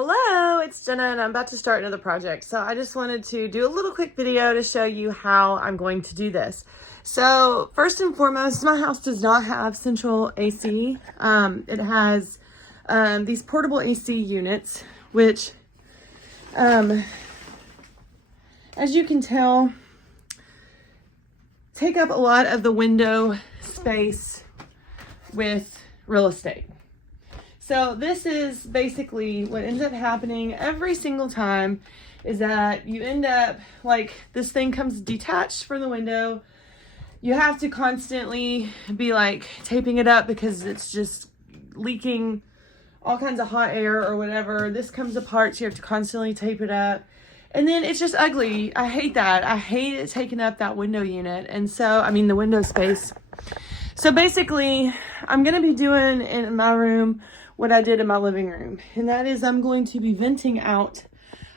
Hello, it's Jenna and I'm about to start another project. So I just wanted to do a little quick video to show you how I'm going to do this. So first and foremost, my house does not have central AC. It has these portable AC units, which as you can tell, take up a lot of the window space with real estate. So this is basically what ends up happening every single time is that you end up like this thing comes detached from the window. You have to constantly be like taping it up because it's just leaking all kinds of hot air or whatever. This comes apart, so you have to constantly tape it up. And then it's just ugly. I hate that. I hate it taking up that window unit. And so, I mean the window space. So basically, I'm going to be doing in my room what I did in my living room. And that is I'm going to be venting out.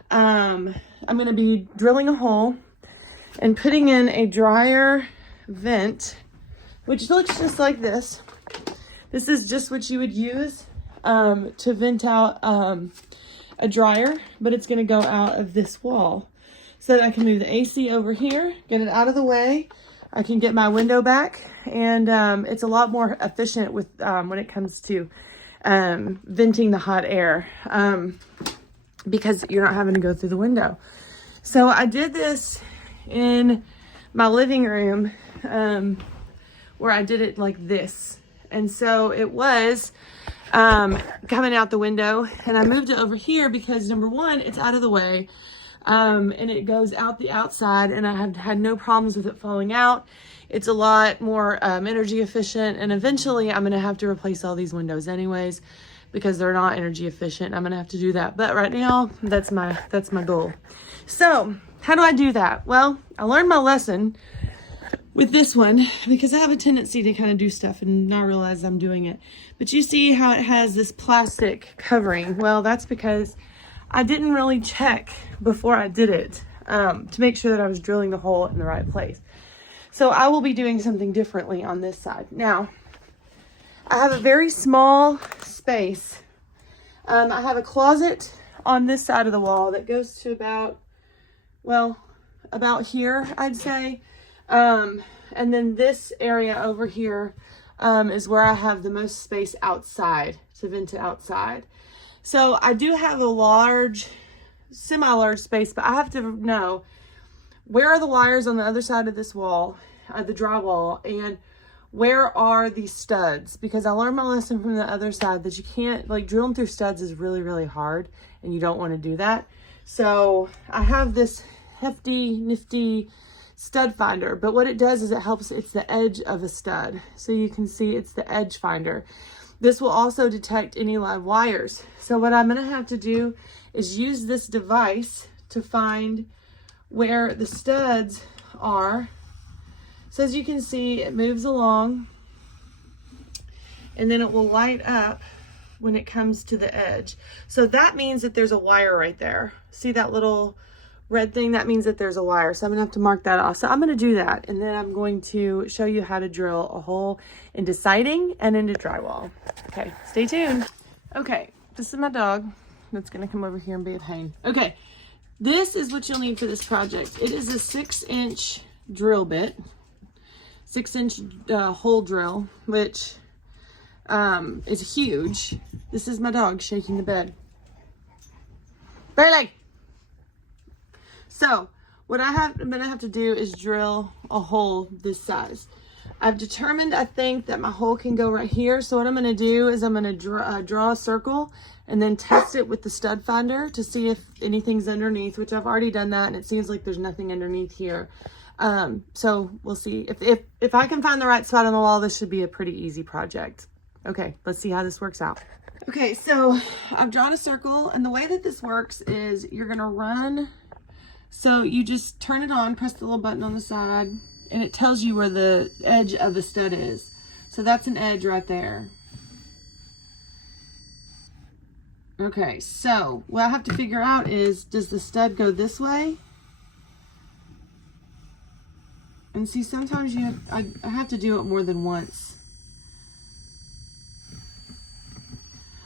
I'm going to be drilling a hole and putting in a dryer vent, which looks just like this. This is just what you would use to vent out a dryer, but it's going to go out of this wall so that I can move the AC over here, get it out of the way. I can get my window back, and it's a lot more efficient with when it comes to venting the hot air because you're not having to go through the window. So I did this in my living room where I did it like this. And so it was coming out the window, and I moved it over here because number one, it's out of the way. And it goes out the outside, and I have had no problems with it falling out. It's a lot more energy efficient, and eventually I'm going to have to replace all these windows anyways because they're not energy efficient. I'm going to have to do that, but right now that's my goal. So how do I do that? Well, I learned my lesson with this one because I have a tendency to kind of do stuff and not realize I'm doing it. But you see how it has this plastic covering? Well, that's because I didn't really check before I did it to make sure that I was drilling the hole in the right place. So I will be doing something differently on this side. Now, I have a very small space. I have a closet on this side of the wall that goes to about here, I'd say. And then this area over here is where I have the most space outside to vent it outside. So I do have a semi-large space, but I have to know where are the wires on the other side of this wall, the drywall, and where are these studs? Because I learned my lesson from the other side that you can't, like, drilling through studs is really, really hard, and you don't want to do that. So I have this hefty, nifty stud finder, but what it does is it's the edge of a stud. So you can see it's the edge finder. This will also detect any live wires. So what I'm going to have to do is use this device to find where the studs are. So as you can see, it moves along, and then it will light up when it comes to the edge. So that means that there's a wire right there. See that little red thing? That means that there's a wire. So I'm gonna have to mark that off. So I'm gonna do that, and then I'm going to show you how to drill a hole into siding and into drywall. Okay, stay tuned. Okay, this is my dog that's gonna come over here and be a pain. Okay, this is what you'll need for this project. It is a 6-inch drill bit, 6-inch hole drill, which is huge. This is my dog shaking the bed. Bailey! So what I'm gonna have to do is drill a hole this size. I've determined, I think, that my hole can go right here. So what I'm gonna do is I'm gonna draw a circle and then test it with the stud finder to see if anything's underneath, which I've already done that, and it seems like there's nothing underneath here. So we'll see if I can find the right spot on the wall. This should be a pretty easy project. Okay, let's see how this works out. Okay, so I've drawn a circle, and the way that this works is you're gonna run. So you just turn it on, press the little button on the side, and it tells you where the edge of the stud is. So that's an edge right there. Okay, so what I have to figure out is, does the stud go this way? And see, sometimes I have to do it more than once.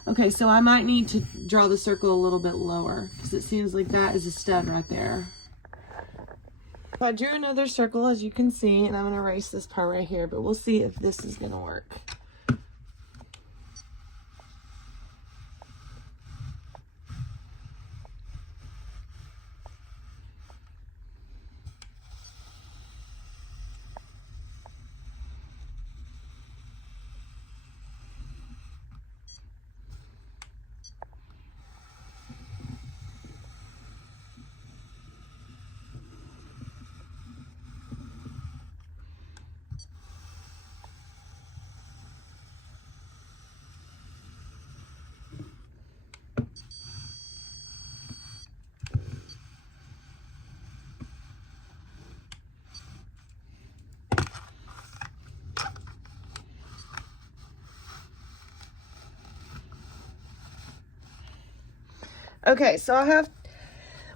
Okay, so I might need to draw the circle a little bit lower because it seems like that is a stud right there. So I drew another circle, as you can see, and I'm going to erase this part right here, but we'll see if this is going to work. Okay, so I have,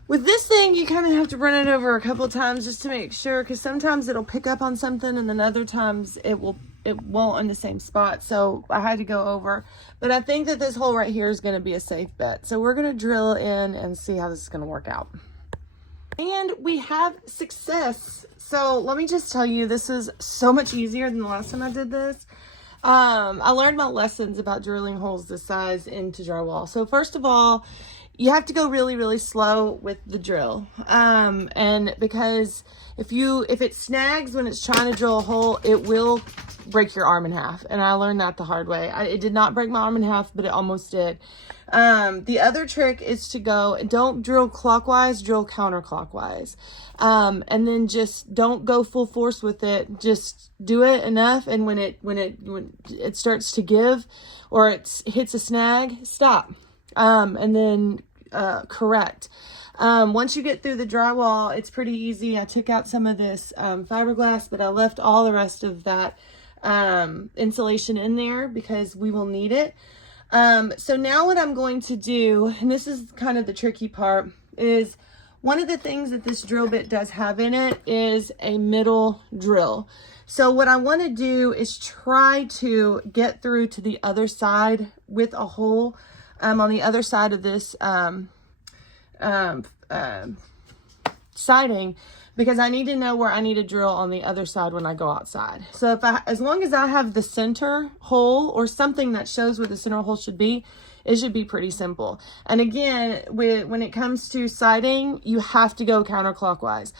with this thing, you kind of have to run it over a couple of times just to make sure, because sometimes it'll pick up on something and then other times it won't in the same spot. So I had to go over, but I think that this hole right here is going to be a safe bet. So we're going to drill in and see how this is going to work out. And we have success. So let me just tell you, this is so much easier than the last time I did this. I learned my lessons about drilling holes this size into drywall. So first of all, you have to go really, really slow with the drill. And because if it snags when it's trying to drill a hole, it will break your arm in half. And I learned that the hard way. It did not break my arm in half, but it almost did. The other trick is to don't drill clockwise, drill counterclockwise. And then just don't go full force with it. Just do it enough. And when it starts to give or it hits a snag, stop. And then correct. Once you get through the drywall, it's pretty easy. I took out some of this fiberglass, but I left all the rest of that insulation in there because we will need it. So now what I'm going to do, and this is kind of the tricky part, is one of the things that this drill bit does have in it is a middle drill. So what I want to do is try to get through to the other side with a hole on the other side of this siding, because I need to know where I need to drill on the other side when I go outside. So as long as I have the center hole or something that shows where the center hole should be, it should be pretty simple. And again, when it comes to siding, you have to go counterclockwise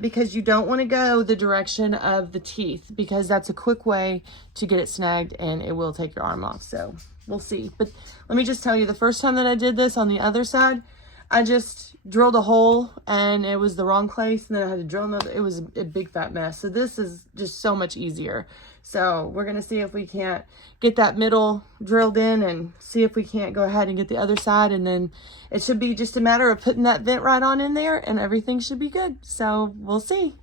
because you don't want to go the direction of the teeth, because that's a quick way to get it snagged and it will take your arm off. So we'll see. But let me just tell you, the first time that I did this on the other side, I just drilled a hole and it was the wrong place, and then I had to drill another. It was a big fat mess. So this is just so much easier. So we're going to see if we can't get that middle drilled in and see if we can't go ahead and get the other side. And then it should be just a matter of putting that vent right on in there and everything should be good. So we'll see.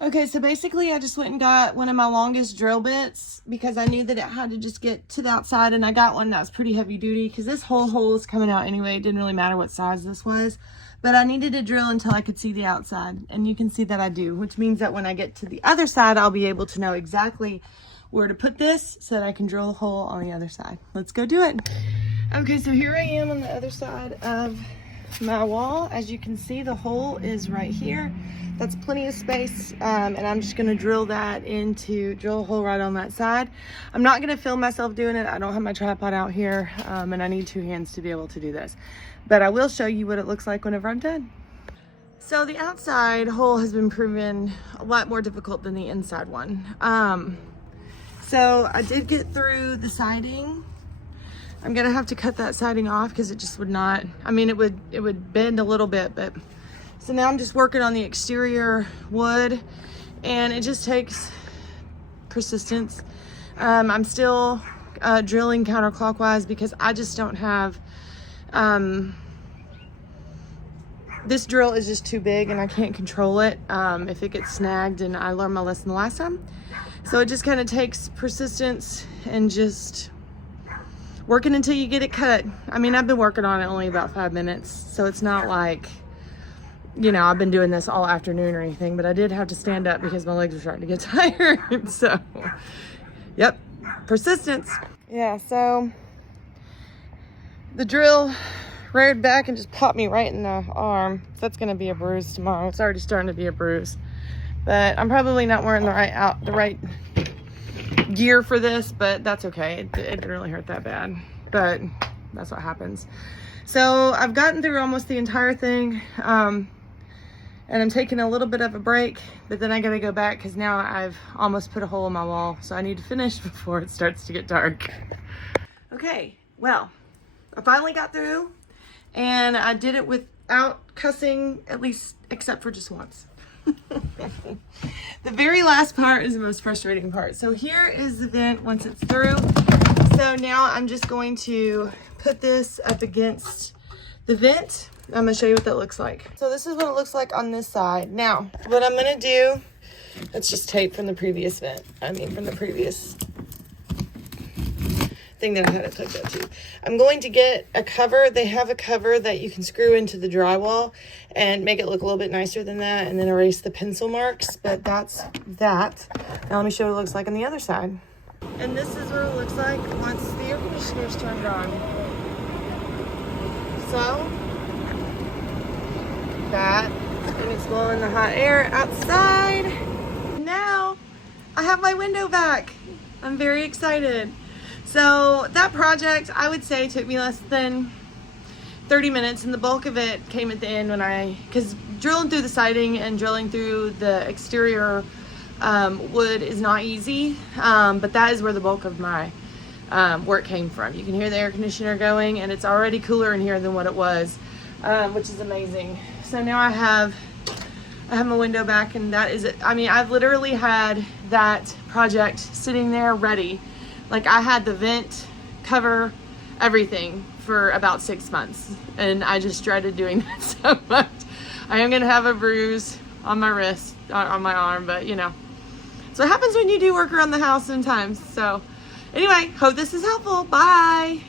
Okay, so basically I just went and got one of my longest drill bits because I knew that it had to just get to the outside, and I got one that was pretty heavy duty because this whole hole is coming out anyway. It didn't really matter what size this was, but I needed to drill until I could see the outside, and you can see that I do, which means that when I get to the other side, I'll be able to know exactly where to put this so that I can drill a hole on the other side. Let's go do it. Okay, so here I am on the other side of my wall. As you can see, the hole is right here. That's plenty of space, and I'm just going to drill a hole right on that side. I'm not going to film myself doing it. I don't have my tripod out here, and I need two hands to be able to do this, but I will show you what it looks like whenever I'm done. So the outside hole has been proven a lot more difficult than the inside one. So I did get through the siding. I'm gonna have to cut that siding off because it just would not, I mean, it would bend a little bit, but so now I'm just working on the exterior wood, and it just takes persistence. I'm still drilling counterclockwise because I just don't have, this drill is just too big and I can't control it if it gets snagged, and I learned my lesson the last time. So it just kind of takes persistence and just working until you get it cut. I mean, I've been working on it only about 5 minutes, so it's not like, you know, I've been doing this all afternoon or anything, but I did have to stand up because my legs were starting to get tired. So, yep, persistence. Yeah, so the drill reared back and just popped me right in the arm. So that's gonna be a bruise tomorrow. It's already starting to be a bruise. But I'm probably not wearing the right gear for this, but that's okay. It didn't really hurt that bad, but that's what happens. So I've gotten through almost the entire thing, and I'm taking a little bit of a break, but then I gotta go back because now I've almost put a hole in my wall, so I need to finish before it starts to get dark. Okay, well, I finally got through, and I did it without cussing, at least except for just once. The very last part is the most frustrating part. So here is the vent once it's through. So now I'm just going to put this up against the vent. I'm gonna show you what that looks like. So this is what it looks like on this side. Now, what I'm gonna do, that's just tape from the previous vent. From the previous thing that I had it hooked up to. I'm going to get a cover. They have a cover that you can screw into the drywall and make it look a little bit nicer than that, and then erase the pencil marks, but that's that. Now let me show you what it looks like on the other side. And this is what it looks like once the air conditioner is turned on. So, that, and it's blowing the hot air outside. Now, I have my window back. I'm very excited. So that project, I would say, took me less than 30 minutes, and the bulk of it came at the end because drilling through the siding and drilling through the exterior wood is not easy, but that is where the bulk of my work came from. You can hear the air conditioner going, and it's already cooler in here than what it was, which is amazing. So now I have my window back, and that is it. I've literally had that project sitting there ready. Like, I had the vent cover, everything, for about 6 months, and I just dreaded doing that so much. I am gonna have a bruise on my wrist, on my arm, but you know, it's what happens when you do work around the house sometimes. So anyway, hope this is helpful. Bye.